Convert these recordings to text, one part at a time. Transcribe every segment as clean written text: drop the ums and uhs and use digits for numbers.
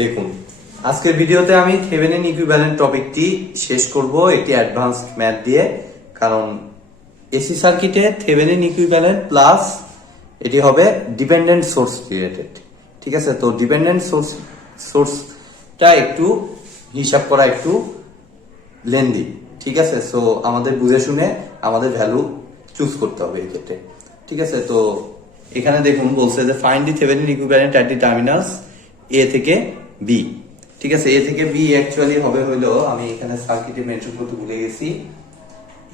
দেখুন, আজকের ভিডিওতে আমি থেভেনিন ইকুইভ্যালেন্ট টপিকটি শেষ করব একটি অ্যাডভান্সড ম্যাথ দিয়ে। কারণ এসি সার্কিটে থেভেনিন ইকুইভ্যালেন্ট প্লাস এটি হবে ডিপেন্ডেন্ট সোর্স রিলেটেড। ঠিক আছে, তো ডিপেন্ডেন্ট সোর্সটা একটু হিসাব করা একটু লেন্দি। ঠিক আছে, সো আমাদের বুঝে শুনে আমাদের ভ্যালু চুজ করতে হবে এই ক্ষেত্রে। ঠিক আছে, তো এখানে দেখুন বলছে যে find the Thevenin equivalent at the terminals A থেকে বি। ঠিক আছে, এ থেকে বি অ্যাকচুয়ালি হবে হলো, আমি এখানে সার্কিটে মেনশন করতে ভুলে গেছি,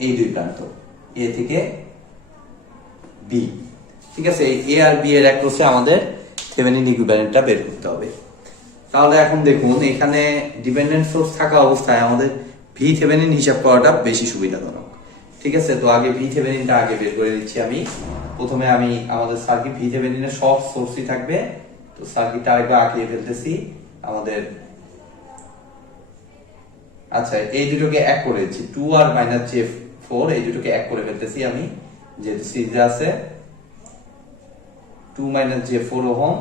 এই দুই প্রান্ত এ থেকে বি। ঠিক আছে, এ আর বি এর অ্যাক্রসে আমাদের থেভেনিন ইকুইভ্যালেন্টটা বের করতে হবে। তাহলে এখন দেখুন, এখানে ডিপেন্ডেন্ট সোর্স থাকা অবস্থায় আমাদের ভি থেভেনিন হিসাব করাটা বেশি সুবিধাজনক। ঠিক আছে, তো আগে ভি থেভেনিনটা আগে বের করে দিচ্ছি আমি। প্রথমে আমি আমাদের সার্কিট ভি থেভেনিনের সব সোর্সই থাকবে। তো সার্কিটটা আরেকবার আঁকিয়ে ফেলতেছি আমাদের। আচ্ছা, এই দুটোকে এক করে দিচ্ছি, 2 আর -j4, এই দুটোকে এক করে ফেলতেছি আমি, যেহেতু সিরিজে আছে। 2 -j4 ওহম,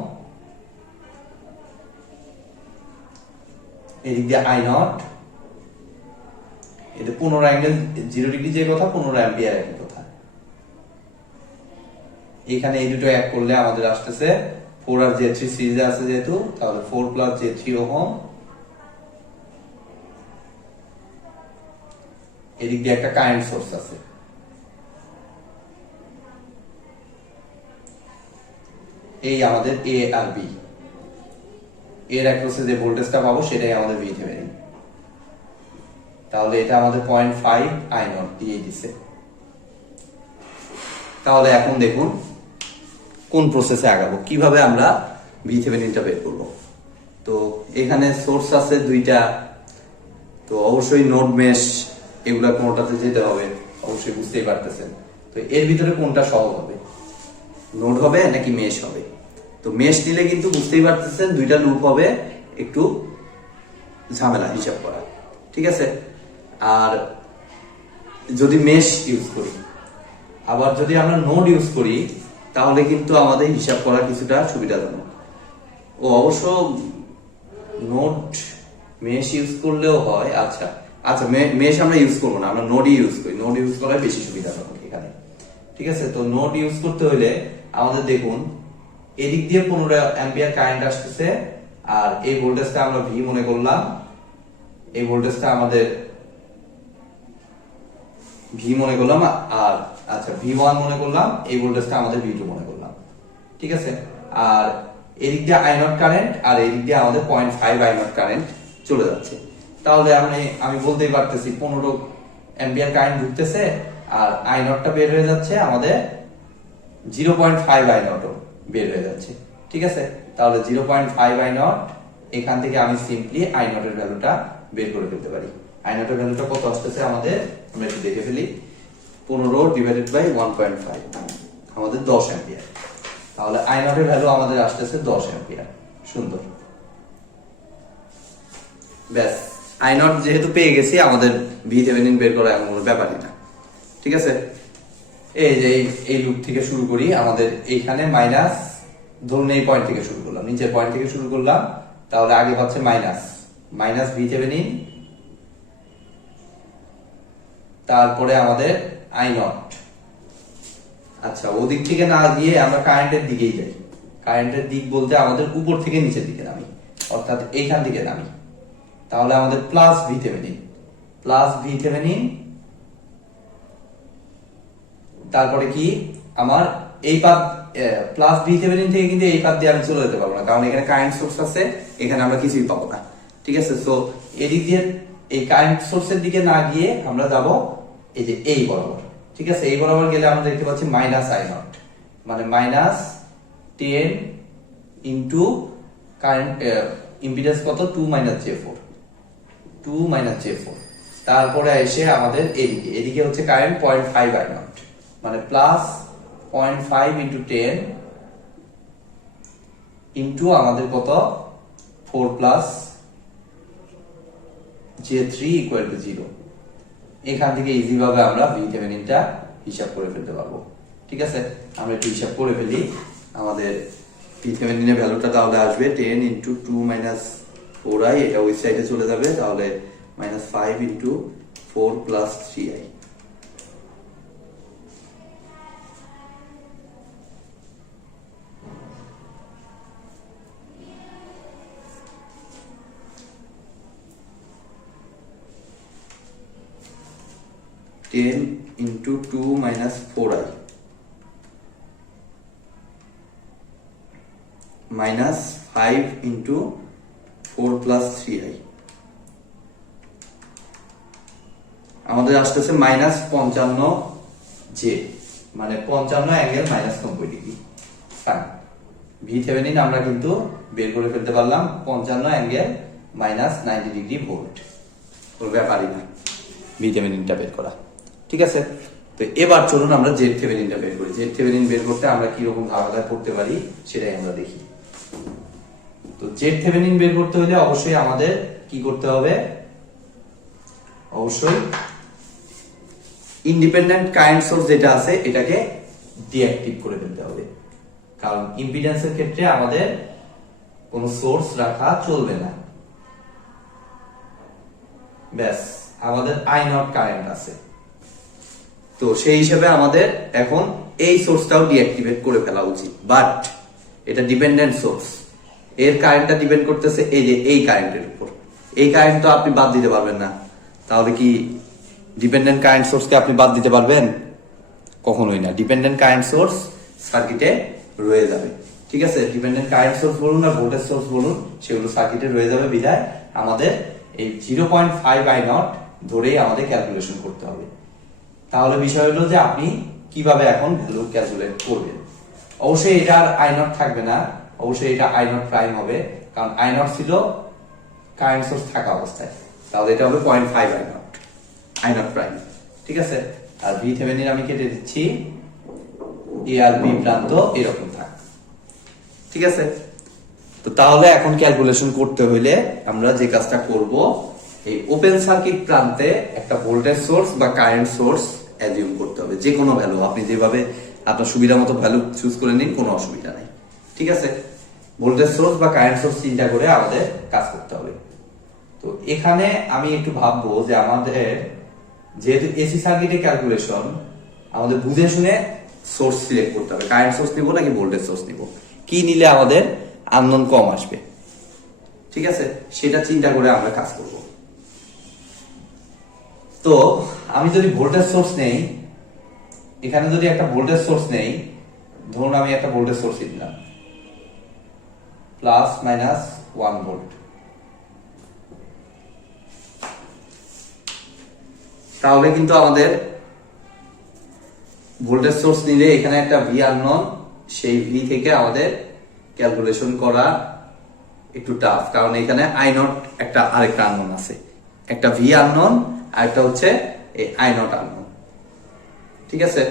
এদিক দিয়ে I0, এতে 15 অ্যাঙ্গেল 0 ডিগ্রি যে কথা, 15 অ্যাম্পিয়ার একই কথা। এখানে এই দুটো এক করলে আমাদের আসতেছে 4 আর j3 সিরিজে আছে যেহেতু, তাহলে 4 + j3 ওহম। এদিক দিয়ে একটা কারেন্ট সোর্স আছে, এই আমাদের এ আর বি এর অ্যাক্রসে যে ভোল্টেজটা পাবো সেটাই আমাদের ভি থেভেনিন। তাহলে এটা আমাদের 0.5 I0 দিয়ে দিছে। তাহলে এখন দেখুন কোন প্রসেসে আগাবো, কিভাবে আমরা ভি থেভেনিনটা বের করব। তো এখানে সোর্স আছে দুইটা, তো অবশ্যই নোড মেশ এগুলা কোনটাতে যেতে হবে অবশ্যই বুঝতেই পারতেছেন। তো এর ভিতরে কোনটা সহজ হবে, নোড হবে নাকি মেশ হবে? তো মেশ নিলে কিন্তু বুঝতেই পারতেছেন দুইটা লুপ হবে, একটু ঝামেলা হিসাব করা। ঠিক আছে, আর যদি মেশ ইউজ করি, আবার যদি আমরা নোড ইউজ করি, তাহলে কিন্তু আমাদের হিসাব করা কিছুটা সুবিধাজনক। ও অবশ্য নোড মেশ ইউজ করলেও হয়। আচ্ছা আচ্ছা, মেশ আমরা ইউজ করবো না, আমরা নোডই ইউজ করি, নোড ইউজ করা বেশি সুবিধাজনক এখানে। ঠিক আছে, তো নোড ইউজ করতে হলে আমাদের দেখুন এদিক দিয়ে 15 অ্যাম্পিয়ার কারেন্ট আসতেছে, আর এই ভোল্টেজটা আমরা ভি মনে করলাম, এই ভোল্টেজটা আমাদের ভি মনে করলাম, আর আচ্ছা V1 মনে করলাম, এই ভোল্টেজটা আমাদের V2 মনে করলাম। ঠিক আছে, আর এদিক দিয়ে I0 কারেন্ট, আর এদিক দিয়ে আমাদের 0.5 I0 কারেন্ট চলে যাচ্ছে। তাহলে আমি বলতেই পারতেছি 15 অ্যাম্পিয়ার কারেন্ট ঢুকতেছে, আর I0টা বের হয়ে যাচ্ছে আমাদের 0.5 I0 বের হয়ে যাচ্ছে। ঠিক আছে, তাহলে 0.5 I0, এখান থেকে আমি সিম্পলি I0 এর ভ্যালুটা বের করে ফেলতে পারি। I0 এর ভ্যালুটা কত আসতেছে আমাদের, আমরা একটু দেখে ফেলি। 15 ডিভাইডেড বাই 1.5 আমাদের 10 অ্যাম্পিয়ার। তাহলে I0 এর ভ্যালু আমাদের আসতেছে 10 অ্যাম্পিয়ার। সুন্দর, ব্যাস I0 যেহেতু পেয়ে গেছি, আমাদের ভি থেভেনিন বের করা এমন কোনো ব্যাপারই না। ঠিক আছে, এই যে এই লুপ থেকে শুরু করি, আমাদের এইখানে মাইনাস, ধরুন এই পয়েন্ট থেকে শুরু করলাম, নিচের পয়েন্ট থেকে শুরু করলাম, তাহলে আগে পাচ্ছে মাইনাস ভি থেভেনিন, তারপরে আমাদের I0। আচ্ছা, ওদিক থেকে না গিয়ে আমরা কারেন্টের দিকেই যাই। কারেন্টের দিক বলতে আমাদের উপর থেকে নিচের দিকে নামি, অর্থাৎ এইখান থেকে নামি। তাহলে আমাদের প্লাস ভি থেভেনিন, তারপরে কি আমার এই পাত প্লাস ভি থেভেনিন থেকে কিন্তু এই পাত দিয়ে আমি চলে যেতে পারবো না, কারণ এখানে কারেন্ট সোর্স আছে, এখানে আমরা কিছুই পাবো না। ঠিক আছে, সো এদিক দিয়ে এই কারেন্ট সোর্সের দিকে না গিয়ে আমরা যাব এই যে এই বরাবর। ঠিক আছে, এই বরাবর গেলে আমরা দেখতে পাচ্ছি -I0, মানে -10 ইনটু কারেন্ট ইম্পিডেন্স কত, 2 -j4, তারপরে এসে আমাদের এদিকে হচ্ছে কারেন্ট 0.5 I0, মানে প্লাস 0.5 ইনটু 10 ইনটু আমাদের কত, 4 + j3 = 0। এখান থেকে ইজি ভাবে আমরা ভি থেভেনিনটা হিসাব করে ফেলতে পারবো। ঠিক আছে, আমরা একটু হিসাব করে ফেলি। আমাদের ভিথেভেনিনের ভ্যালুটা তাহলে আসবে 10 ইন্টু 2 মাইনাস 4i, এটা ওই সাইডে চলে যাবে, তাহলে minus 5 into 4 plus 3i। Ten into 2 minus 4i minus 5 into 4 plus 3i, আমাদের আসতেছে মাইনাস 55 জে, মানে 55 অ্যাঙ্গেল মাইনাস 90 ডিগ্রি। ভিথেভেনিন আমরা কিন্তু বের করে ফেলতে পারলাম 55 অ্যাঙ্গেল মাইনাস 90 ডিগ্রি ভোল্ট। কোনো ব্যাপারই না ভিথেভেনিনটা বের করা, ঠিক আছে। তো এবার চলুন আমরা জেড থেভেনিনটা বের করি। জেড থেভেনিন বের করতে আমরা কি রকম ধারণা করতে পারি সেটাই আমরা দেখি। তো জেড থেভেনিন বের করতে হলে অবশ্যই আমাদের কি করতে হবে, অবশ্যই ইন্ডিপেন্ডেন্ট কারেন্ট সোর্স যেটা আছে এটাকে ডিঅ্যাক্টিভ করে ফেলতে হবে, কারণ ইম্পিডেন্সের ক্ষেত্রে আমাদের কোনো সোর্স রাখা চলবে না। ব্যাস, আমাদের আই নট কারেন্ট আছে, তো সেই হিসেবে আমাদের এখন এই সোর্সটাও ডিঅ্যাক্টিভেট করে ফেলা উচিত। বাট এটা ডিপেন্ডেন্ট সোর্স, এর কারেন্টটা ডিপেন্ড করতেছে এই যে এই কারেন্টের উপর। এই কারেন্ট তো আপনি বাদ দিতে পারবেন না, তাহলে কি ডিপেন্ডেন্ট কারেন্ট সোর্সকে আপনি বাদ দিতে পারবেন? কখনোই না। ডিপেন্ডেন্ট কারেন্ট সোর্স সার্কিটে রয়ে যাবে, ঠিক আছে। ডিপেন্ডেন্ট কারেন্ট সোর্স বলুন আর ভোল্টেজ সোর্স বলুন, সেগুলো সার্কিটে রয়ে যাবে। বিধায় আমাদের এই 0.5 আই নট ধরেই আমাদের ক্যালকুলেশন করতে হবে। তাহলে বিষয় হলো যে আপনি কিভাবে এখন ভ্যালু ক্যালকুলেট করবেন। অবশ্যই এটা আর আই নট থাকবে না, অবশ্যই এটা আই নট প্রাইম হবে, কারণ আই নট ছিল কারেন্ট সোর্স থাকা অবস্থায়, তাহলে এটা হবে 0.5 আই নট প্রাইম, ঠিক আছে। আর ভিথেভেনিন আমি কেটে দিচ্ছি, এ আর বি প্রান্ত এরকম থাক, ঠিক আছে। তো তাহলে এখন ক্যালকুলেশন করতে হইলে আমরা যে কাজটা করব, এই ওপেন সার্কিট প্রান্তে একটা ভোল্টেজ সোর্স বা কারেন্ট সোর্স অ্যাজিউম করতে হবে। যে কোনো ভ্যালু আপনি যেভাবে আপনার সুবিধা মতো ভ্যালু চুজ করে নিন, কোনো অসুবিধা নাই, ঠিক আছে। ভোল্টেজ সোর্স বা কারেন্ট সোর্স চিন্তা করে আমাদের কাজ করতে হবে। তো এখানে আমি একটু ভাববো যে আমাদের যেহেতু এসি সার্কিটের ক্যালকুলেশন, আমাদের বুঝে শুনে সোর্স সিলেক্ট করতে হবে। কারেন্ট সোর্স নিব নাকি ভোল্টেজ সোর্স নিব, কি নিলে আমাদের আননোন কম আসবে, ঠিক আছে, সেটা চিন্তা করে আমরা কাজ করব। তো আমি যদি ভোল্টেজ সোর্স নেই, এখানে যদি একটা ভোল্টেজ সোর্স নেই, ধরুন আমি একটা ভোল্টেজ সোর্স দিলাম প্লাস মাইনাস 1 ভোল্ট, তাহলে কিন্তু আমাদের ভোল্টেজ সোর্স নিলে এখানে একটা ভি আননোন, সেই ভি থেকে আমাদের ক্যালকুলেশন করা একটু টাফ, কারণ এখানে আই নট একটা আরেকটা আননোন আছে, একটা ভি আননোন আর একটা হচ্ছে এই আই নট আননোন, ঠিক আছে।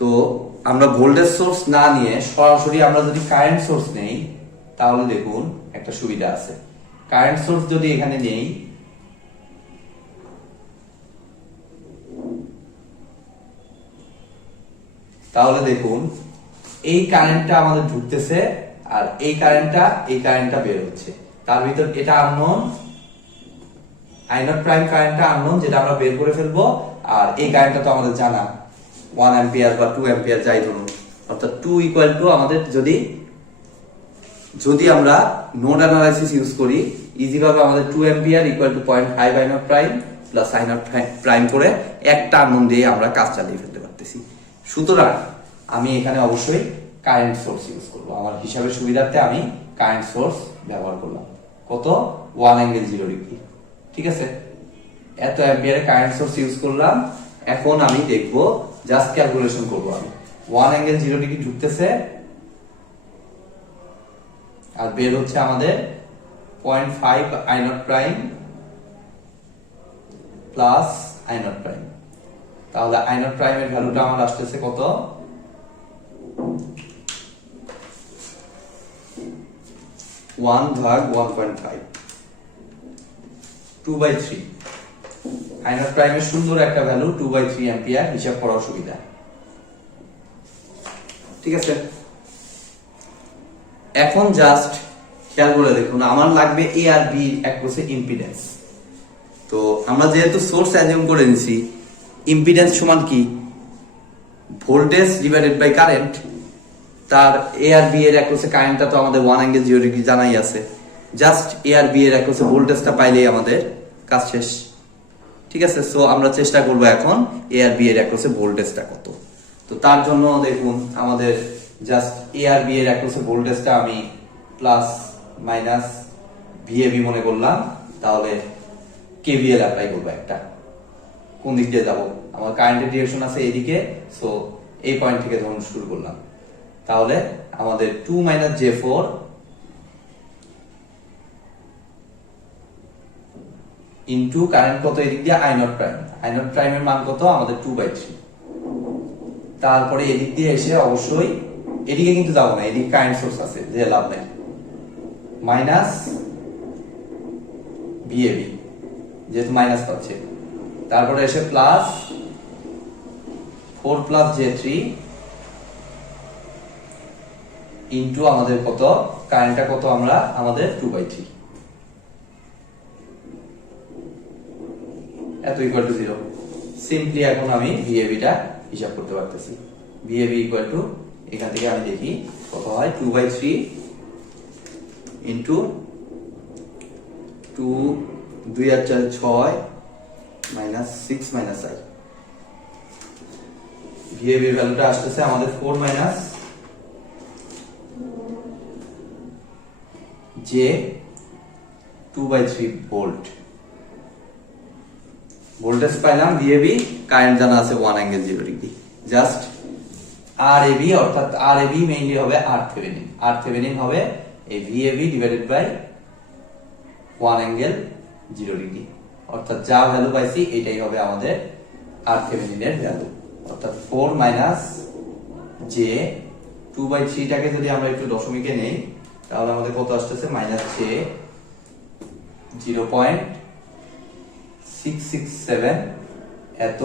তো আমরা ভোল্টেজ সোর্স না নিয়ে সরাসরি আমরা যদি কারেন্ট সোর্স নেই, তাহলে দেখুন একটা সুবিধা আছে। কারেন্ট সোর্স যদি এখানে নেই, তাহলে দেখুন এই কারেন্টটা আমাদের ঢুকতেছে আর এই কারেন্টটা বের হচ্ছে, তার ভিতর এটা আননোন, আই নট প্রাইম কারেন্টটা আননোন, যেটা আমরা বের করে ফেলবো। আর এই কারেন্টটা তো আমাদের জানা 1 অ্যাম্পিয়ার বা 2 অ্যাম্পিয়ার যাই ধরুন, অর্থাৎ 2 ইকুয়াল টু আমাদের যদি আমরা নোড অ্যানালাইসিস ইউজ করি, ইজি ভাবে আমাদের 2 ampere equal to 0.5 I not prime plus I not prime করে একটা আননোন দিয়ে আমরা কাজ চালিয়ে ফেলতে পারতেছি। সুতরাং আমি এখানে অবশ্যই কারেন্ট সোর্স ইউজ করব। আমার হিসাবের সুবিধার্থে আমি কারেন্ট সোর্স ব্যবহার করলাম। কত? 1 অ্যাঙ্গেল 0 ডিগ্রি, ঠিক আছে। এত অ্যাম্পিয়ারের কারেন্ট সোর্স ইউজ করলাম। এখন আমি দেখব, জাস্ট ক্যালকুলেশন করব। আমি 1 অ্যাঙ্গেল 0 ডিগ্রি ঢুকতেছে আর বের হচ্ছে আমাদের 0.5 I not prime plus I not prime. তাহলে আই নট প্রাইমের ভ্যালুটা আমার আসতেছে কত? 1 ভাগ 1.5, 2/3। আই নট প্রাইমের সুন্দর একটা ভ্যালু 2/3 অ্যাম্পিয়ার, হিসাব করার সুবিধা। ঠিক আছে, এখন জাস্ট খেয়াল করে দেখুন, আমার লাগবে এ আর বি অ্যাক্রসে ইম্পিডেন্স। তো আমরা যেহেতু সোর্স অ্যাজিউম করে নিছি, ইম্পিডেন্স সমান কি, ভোল্টেজ ডিভাইডেড বাই কারেন্ট। তার এ আর বি এর অ্যাক্রসে কারেন্টটা তো আমাদের 1 অ্যাঙ্গেল 0 ডিগ্রি জানাই আছে। জাস্ট এ আর বি এর অ্যাক্রসে ভোল্টেজটা পাইলেই আমাদের কাজ শেষ। ঠিক আছে, সো আমরা চেষ্টা করব এখন এ আর বি এর অ্যাক্রসে ভোল্টেজটা কত। তো তার জন্য দেখুন আমাদের জাস্ট এ আর বি এর অ্যাক্রসে ভোল্টেজটা আমি প্লাস মাইনাস ভিএবি মনে করলাম, তাহলে কেভিএল অ্যাপ্লাই করবো একটা। কোন দিক দিয়ে যাব, আমার কারেন্টের ডিরেকশন আছে এইদিকে, সো এই পয়েন্ট থেকে ধরুন শুরু করলাম। তাহলে আমাদের 2 মাইনাস J4 ইন্টু কারেন্ট কত এদিক দিয়ে I not prime, I not প্রাইমের মান কত আমাদের 2/3। তারপরে এদিক দিয়ে এসে অবশ্যই এদিকে কিন্তু যাবো না, এদিকে কারেন্ট সোর্স আছে যে লাভ নেই, মাইনাস ভিএবি যেহেতু মাইনাস পাচ্ছে, তারপরে এসে প্লাস 4 প্লাস J3 ইন্টু আমাদের কত কারেন্টটা কত আমরা আমাদের 2/3 এত ইকুয়াল টু 0। সিম্পলি এখন আমি ভিএবিটা হিসাব করতে পারতেছি। ভিএবি ইকুয়াল টু এখান থেকে আমি দেখি কত হয়, 2/3 ইন্টু 2 2 আর 4 6 মাইনাস 6 মাইনাস I। ভিএবি এর ভ্যালুটা আসতেছে আমাদের 4 মাইনাস J 2/3 ভোল্ট। ভোল্টেজ পাইলাম ভিএবি, কারেন্ট জানা আছে 1 অ্যাঙ্গেল 0 ডিগ্রি। জাস্ট আর এবি অর্থাৎ আর এবি মেইনলি হবে আর থেভেনিন, আর থেভেনিন হবে এই VAB divided by 1 angle 0 degree, অর্থাৎ যা ভ্যালু পাইছি এটাই হবে আমাদের আর থেভেনিনের ভ্যালু। অর্থাৎ 4 মাইনাস J 2/3 টাকে যদি আমরা একটু দশমিকে নেই তাহলে আমাদের কত আসতেছে, মাইনাস J 0.667 এত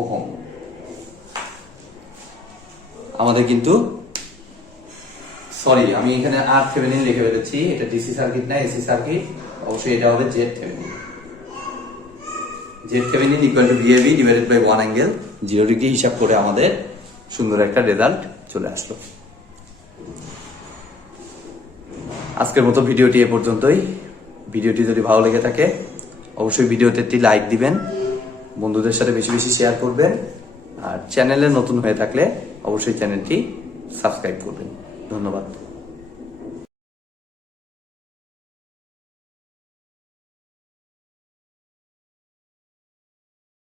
ওহম। আমাদের কিন্তু সরি আমি এখানে আর থেভেনিন লিখে ফেলেছি, এটা ডিসি সার্কিট না এসি সার্কিট, অবশ্যই এটা হবে Z Thevenin. Z Thevenin equal to VAB divided by 1 angle 0 degree হিসাব করে আমাদের সুন্দর একটা রেজাল্ট চলে আসলো। আজকের মতো ভিডিওটি এ পর্যন্তই। ভিডিওটি যদি ভালো লেগে থাকে অবশ্যই ভিডিওতে একটি লাইক দিবেন, বন্ধুদের সাথে বেশি বেশি শেয়ার করবেন, আর চ্যানেলে নতুন হয়ে থাকলে অবশ্যই চ্যানেলটি সাবস্ক্রাইব করবেন। ধন্যবাদ।